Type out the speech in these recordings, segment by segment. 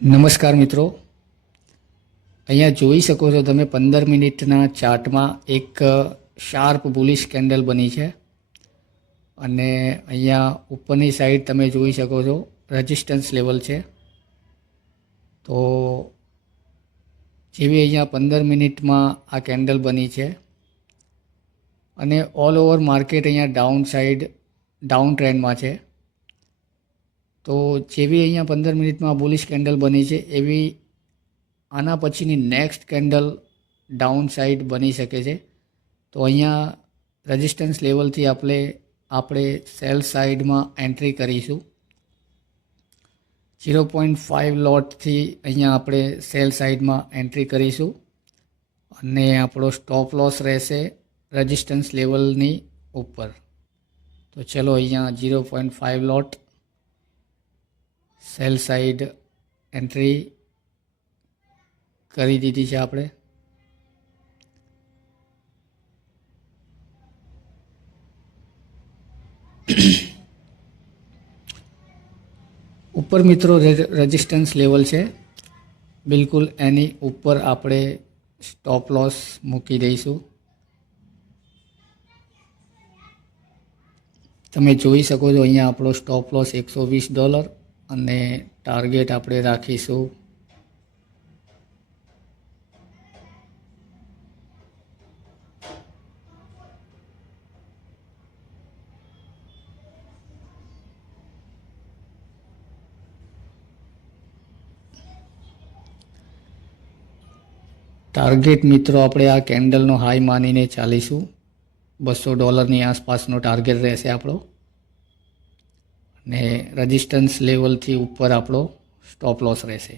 નમસ્કાર મિત્રો, અહીંયા જોઈ શકો છો તમે 15 મિનિટના ચાર્ટમાં એક શાર્પ બુલિશ કેન્ડલ બની છે અને અહીંયા ઉપરની સાઈડ તમે જોઈ શકો છો રેઝિસ્ટન્સ લેવલ છે. તો જેવી અહીંયા 15 મિનિટમાં આ કેન્ડલ બની છે અને ઓલ ઓવર માર્કેટ અહીંયા ડાઉન ટ્રેન્ડમાં છે. તો જેવી અહીંયા 15 મિનિટમાં બુલિશ કેન્ડલ બની છે એવી આના પછીની નેક્સ્ટ કેન્ડલ ડાઉન સાઈડ બની શકે છે. તો અહીંયા રેઝિસ્ટન્સ લેવલથી આપણે સેલ સાઈડમાં એન્ટ્રી કરીશું. 0.5 લોટથી અહીંયા આપણે સેલ સાઈડમાં એન્ટ્રી કરીશું અને આપણો સ્ટોપ લોસ રહેશે રેઝિસ્ટન્સ લેવલની ઉપર. તો ચલો અહીંયા 0.5 લોટ સેલ સાઈડ એન્ટ્રી કરી દીધી છે આપણે. ઉપર મિત્રો રેઝિસ્ટન્સ લેવલ છે, બિલકુલ એની ઉપર આપણે સ્ટોપ લોસ મૂકી દઈશું. તમે જોઈ શકો છો અહીંયા આપણો સ્ટોપ લોસ $120 અને ટાર્ગેટ આપણે રાખીશું મિત્રો આપણે આ કેન્ડલનો હાઈ માનીને ચાલીશું. $200ની આસપાસનો ટાર્ગેટ રહેશે આપણો અને રેઝિસ્ટન્સ લેવલથી ઉપર આપણો સ્ટોપ લોસ રહેશે.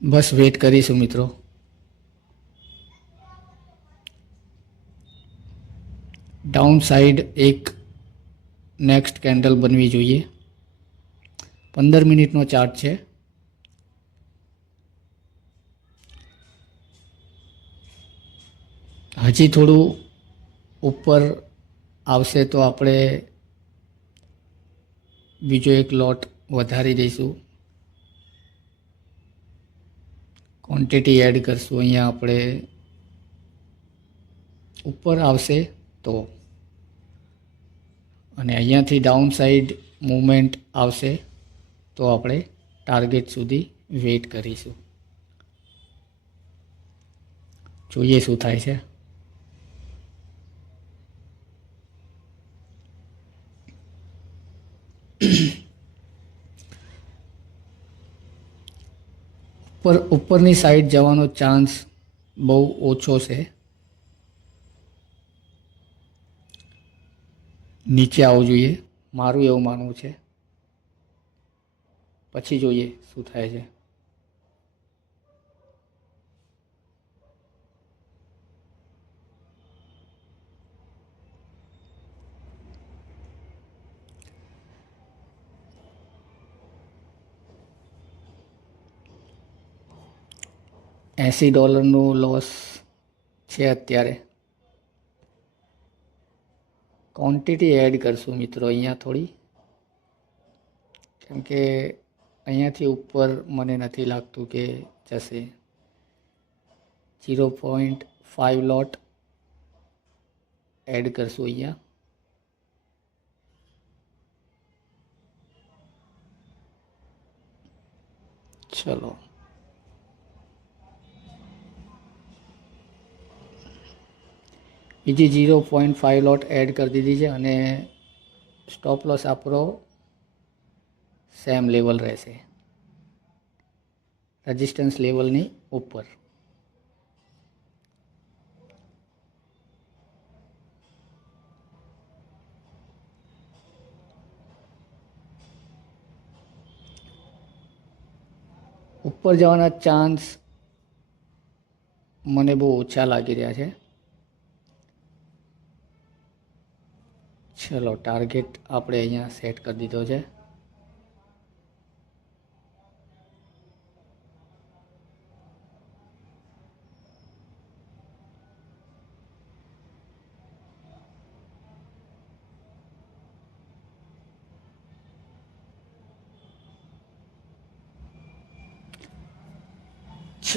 બસ વેઇટ કરીશું મિત્રો. ડાઉન સાઈડ એક નેક્સ્ટ કેન્ડલ બનવી જોઈએ. 15 મિનિટનો ચાર્ટ છે. હજી થોડું ઉપર આવશે તો આપણે બીજો એક લોટ વધારી દઈશું, ક્વોન્ટિટી એડ કરશું. અહીંયા આપણે ઉપર આવશે તો અને અહીંયાથી ડાઉન સાઈડ મૂવમેન્ટ આવશે તો આપણે ટાર્ગેટ સુધી વેઇટ કરીશું. જોઈએ શું થાય છે. ઉપરની સાઈડ જવાનો ચાન્સ બહુ ઓછો છે. નીચે આવવું જોઈએ મારું એવું માનવું છે. પછી જોઈએ શું થાય છે. $80નું લોસ છે અત્યારે. ક્વોન્ટિટી એડ કરશું મિત્રો અહીંયા થોડી, કેમ કે અહીંયાથી ઉપર મને નથી લાગતું કે જશે. 0.5 લોટ એડ કરશું અહીંયા. ચલો બીજી 0.5 લોટ એડ કરી દીધી છે અને સ્ટોપ લોસ આપણો સેમ લેવલ રહેશે રેઝિસ્ટન્સ લેવલની ઉપર. ઉપર જવાના ચાન્સ મને બહુ ઓછા લાગી રહ્યા છે. ચલો ટાર્ગેટ આપણે અહીંયા સેટ કરી દીધો છે.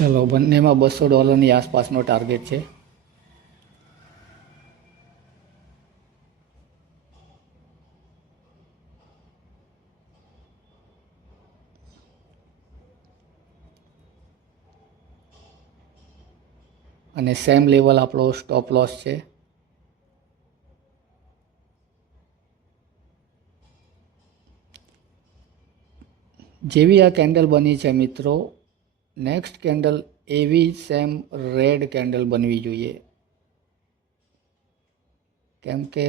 ચલો, બંનેમાં $200 આસપાસનો ટાર્ગેટ છે. અને સેમ લેવલ આપણો સ્ટોપ લોસ છે. જેવી આ કેન્ડલ બની છે મિત્રો, નેક્સ્ટ કેન્ડલ એવી સેમ રેડ કેન્ડલ બનવી જોઈએ, કેમ કે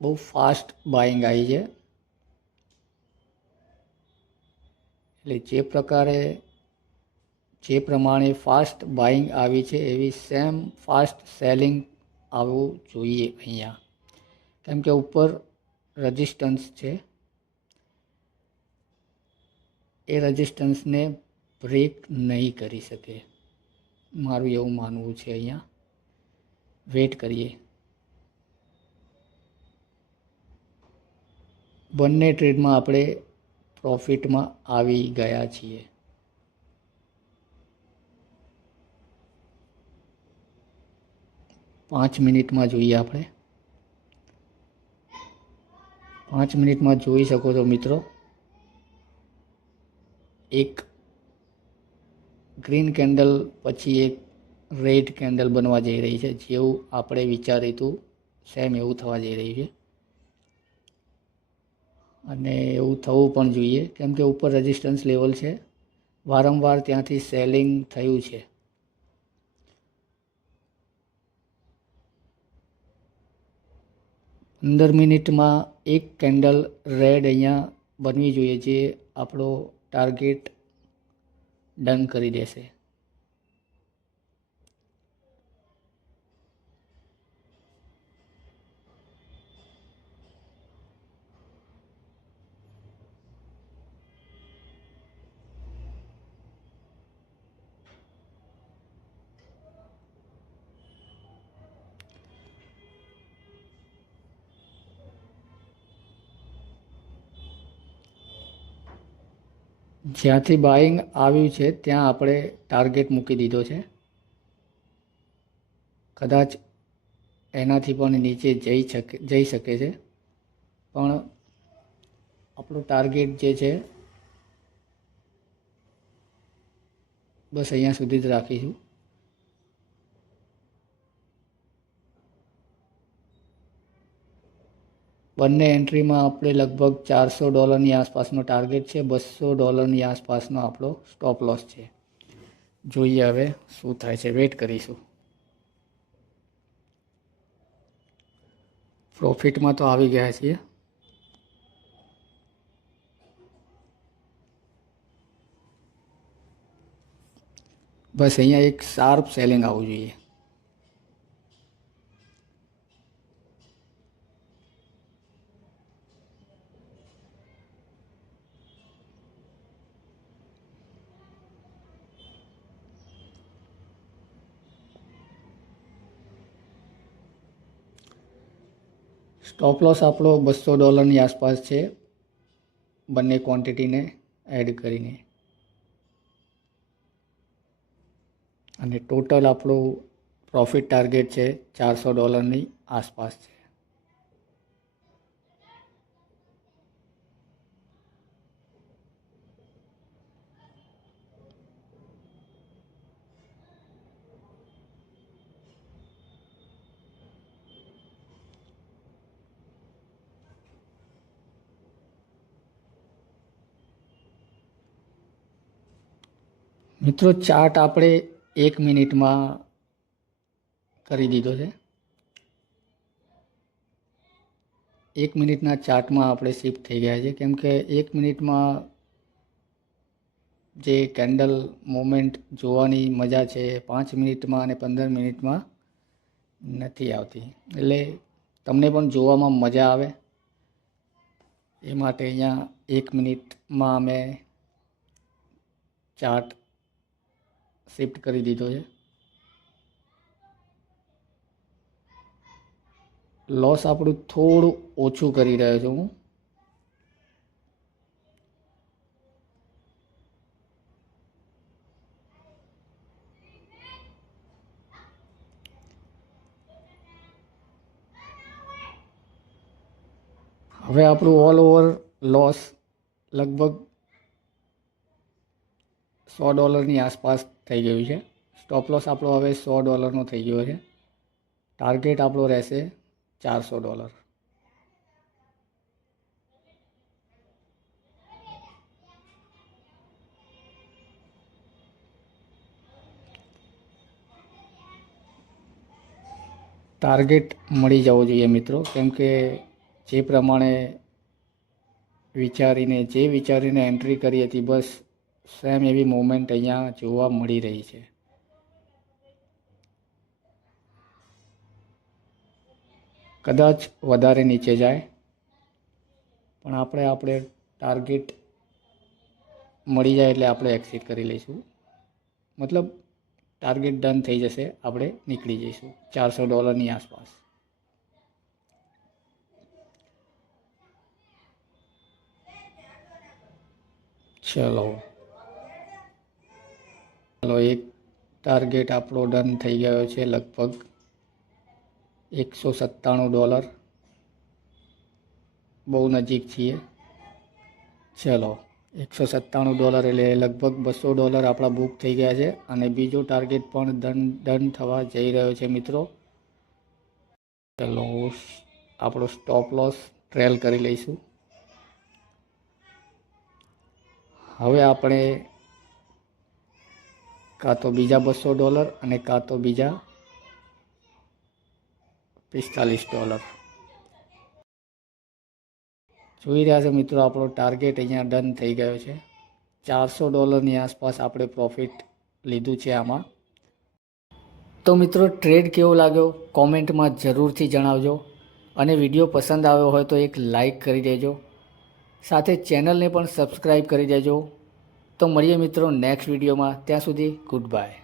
બહુ ફાસ્ટ બાઇંગ આવી છે. એટલે જે પ્રમાણે ફાસ્ટ બાઇંગ આવી છે એવી સેમ ફાસ્ટ સેલિંગ આવવું જોઈએ અહીંયા, કેમ કે ઉપર રજિસ્ટન્સ છે. એ રજિસ્ટન્સને બ્રેક નહીં કરી શકે, મારું એવું માનવું છે. અહીંયા વેટ કરીએ. બંને ટ્રેડમાં આપણે પ્રોફિટમાં આવી ગયા છીએ. પાંચ મિનિટમાં જોઈએ આપણે. 5 મિનિટમાં જોઈ શકો છો મિત્રો, એક ગ્રીન કેન્ડલ પછી એક રેડ કેન્ડલ બનવા જઈ રહી છે. જેવું આપણે વિચાર્યું હતું સેમ એવું થવા જઈ રહ્યું છે. અને એવું થવું પણ જોઈએ, કેમ કે ઉપર રેઝિસ્ટન્સ લેવલ છે, વારંવાર ત્યાંથી સેલિંગ થયું છે. પંદર મિનિટમાં એક કેન્ડલ રેડ અહીંયા બનવી જોઈએ, જે આપણો ટાર્ગેટ ડન કરી દેશે. જ્યાંથી બાઇંગ આવ્યું છે ત્યાં આપણે ટાર્ગેટ મૂકી દીધો છે. કદાચ એનાથી પણ નીચે જઈ શકે છે, પણ આપણો ટાર્ગેટ જે છે બસ અહીંયા સુધી જ રાખીશું. બંને એન્ટ્રીમાં આપણે લગભગ $400 આસપાસનો ટાર્ગેટ છે, $200 આસપાસનો આપણો સ્ટોપ લોસ છે. જોઈએ હવે શું થાય છે, વેટ કરીશું. પ્રોફિટમાં તો આવી ગયા છીએ. બસ અહીંયા એક શાર્પ સેલિંગ આવવું જોઈએ. સ્ટોપ લોસ આપણો $200 આસપાસ છે, બંને ક્વોન્ટિટીને એડ કરીને. અને ટોટલ આપણું પ્રોફિટ ટાર્ગેટ છે $400 આસપાસ છે. મિત્રો, ચાર્ટ આપણે 1 મિનિટમાં કરી દીધો છે. 1 મિનિટના ચાર્ટમાં આપણે શિફ્ટ થઈ ગયા છે, કેમ કે 1 મિનિટમાં જે કેન્ડલ મોમેન્ટ જોવાની મજા છે 5 મિનિટમાં અને 15 મિનિટમાં નથી આવતી. એટલે તમને પણ જોવામાં મજા આવે એ માટે અહીંયા 1 મિનિટમાં અમે ચાર્ટ શિફ્ટ કરી દીધો છે. લોસ આપણું થોડું ઓછું કરી રહ્યો છું હું. હવે આપણું ઓલ ઓવર લોસ લગભગ $100ની આસપાસ થઈ ગયું છે. સ્ટોપ લોસ આપણો હવે $100નો થઈ ગયો છે. ટાર્ગેટ આપણો રહેશે $400. ટાર્ગેટ મળી જવો જોઈએ મિત્રો, કેમ કે જે પ્રમાણે વિચારીને એન્ટ્રી કરી હતી, બસ સેમ એવી મૂવમેન્ટ અહીંયા જોવા મળી રહી છે. કદાચ વધારે નીચે જાય, પણ આપણે ટાર્ગેટ મળી જાય એટલે આપણે એક્સિટ કરી લઈશું. મતલબ ટાર્ગેટ ડન થઈ જશે, આપણે નીકળી જઈશું $400ની આસપાસ. ચલો એક ટાર્ગેટ આપણો ડન થઈ ગયો છે, લગભગ $197. બહુ નજીક છીએ. ચલો $197 એટલે લગભગ $200 આપણા બુક થઈ ગયા છે. અને બીજો ટાર્ગેટ પણ ડન થવા જઈ રહ્યો છે મિત્રો. ચલો આપણો સ્ટોપ લોસ ટ્રેલ કરી લઈશું. હવે આપણે કાં તો બીજા $200 અને કાં તો બીજા $45. જોઈ રહ્યા છો મિત્રો, આપણો ટાર્ગેટ અહીંયા ડન થઈ ગયો છે. $400ની આસપાસ આપણે પ્રોફિટ લીધું છે આમાં. તો મિત્રો ટ્રેડ કેવો લાગ્યો કોમેન્ટમાં જરૂરથી જણાવજો, અને વિડીયો પસંદ આવ્યો હોય તો એક લાઈક કરી દેજો, સાથે ચેનલને પણ સબસ્ક્રાઈબ કરી દેજો. તો મળીએ મિત્રો નેક્સ્ટ વિડીયોમાં. ત્યાં સુધી ગુડ બાય.